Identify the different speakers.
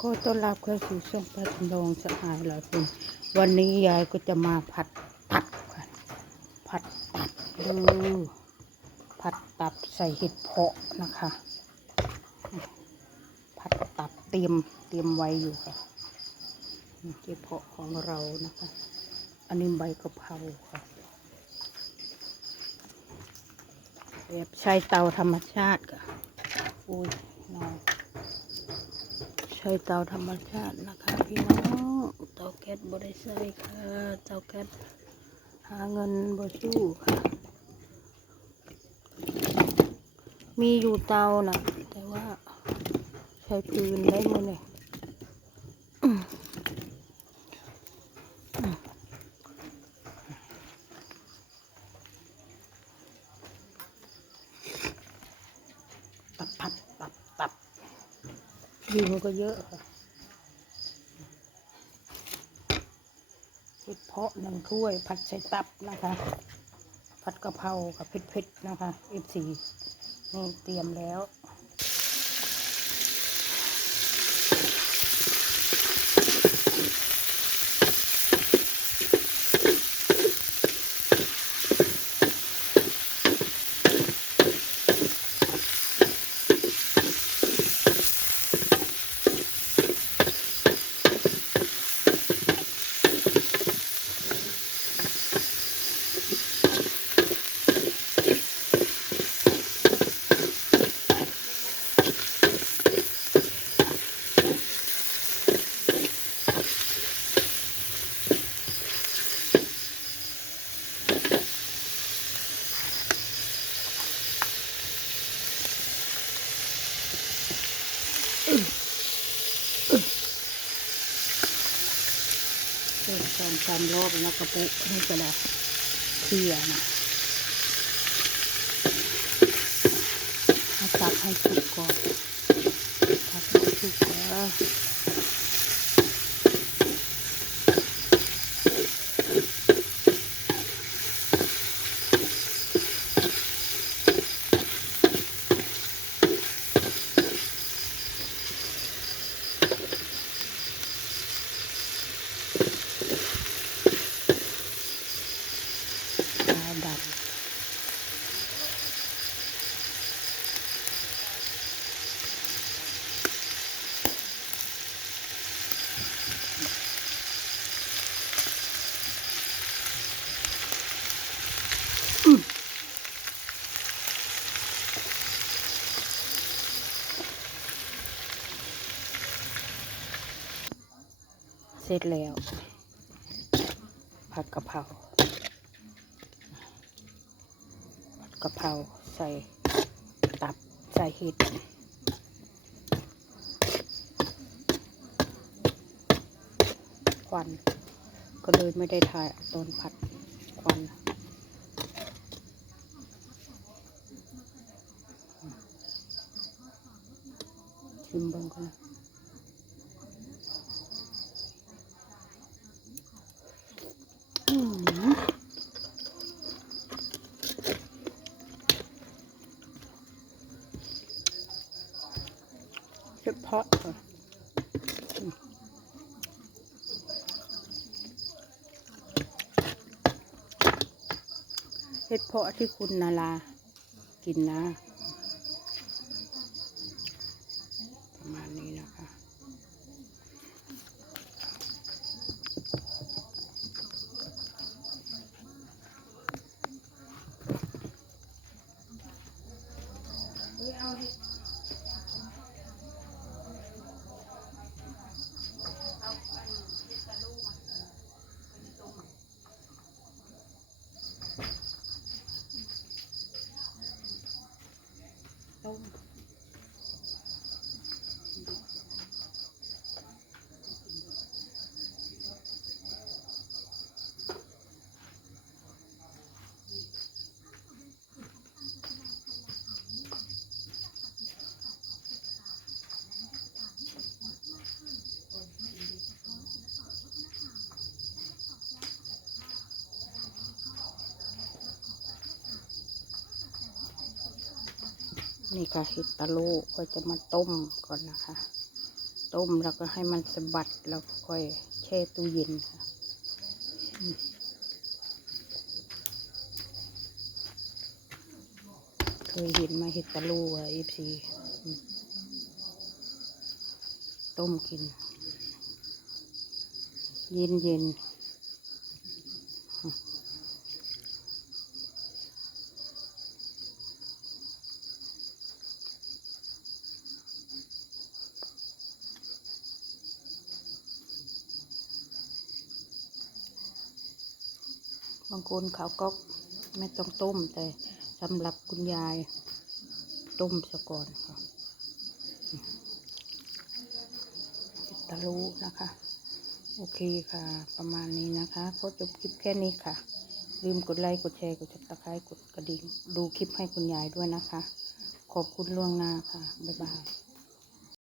Speaker 1: ขอต้อนรับเข้าสู่ช่องป้าจำลองสหายหลายคน วันนี้ยายก็จะมาผัดตับค่ะผัดตับดูผัดตับใส่เห็ดเพาะนะคะ ผัดตับเตรียมเตรียมไว้อยู่ค่ะเห็ดเพาะของเรานะคะ อันนี้ใบกะเพราค่ะแบบใช้เตาธรรมชาติค่ะอุ้ยนองใช้เตาธรรมชาตินะคะพี่น้องเตาแก๊สบริใส่ค่ะเตาแก๊สหาเงินบริสู้ค่ะ มีอยู่เตานะแต่ว่าใช้ปืนได้หมดเลยอืมอืมตับตับตับตับ วิวก็เยอะค่ะเห็ดเพาะหนึ่งถ้วย ผัดใส่ตับนะคะ ผัดกะเพรากับเผ็ดๆนะคะเอฟซีนี่เตรียมแล้ว เริ่มสองสามรอบแล้วกระปุกนี่ก็ได้เคลียนะตักให้สุกก่อนตักให้สุกก่อนปลา ดำเสร็จแล้วผัดกะเพรา กะเพราใส่ตับใส่เห็ดควัน ก็เลยไม่ได้ถ่ายตอนผัดควันชิมบ้างก่อนนะอืม เพาะเห็ดเพาะที่คุณนาลา กินนะมาณนี้นะคะ นี่ค่ะเห็ดตะโลก็จะมาต้มก่อนนะคะ ต้มแล้วก็ให้มันสะบัดแล้วค่อยแช่ตู้เย็นค่ะเคยเห็นมาเห็ดตะลูอะเอฟซีต้มกิน เย็นเย็นางคนเขาก็ไม่ต้องต้ม แต่สำหรับคุณยายต้มซะก่อนค่ะอืมเห็ดตะลูนะคะ โอเคค่ะ ประมาณนี้นะคะ ก็จบคลิปแค่นี้ค่ะ ลืมกดไลค์ กดแชร์ กดติดตามกดกระดิ่ง ดูคลิปให้คุณยายด้วยนะคะ ขอบคุณล่วงหน้าค่ะ บ๊ายบาย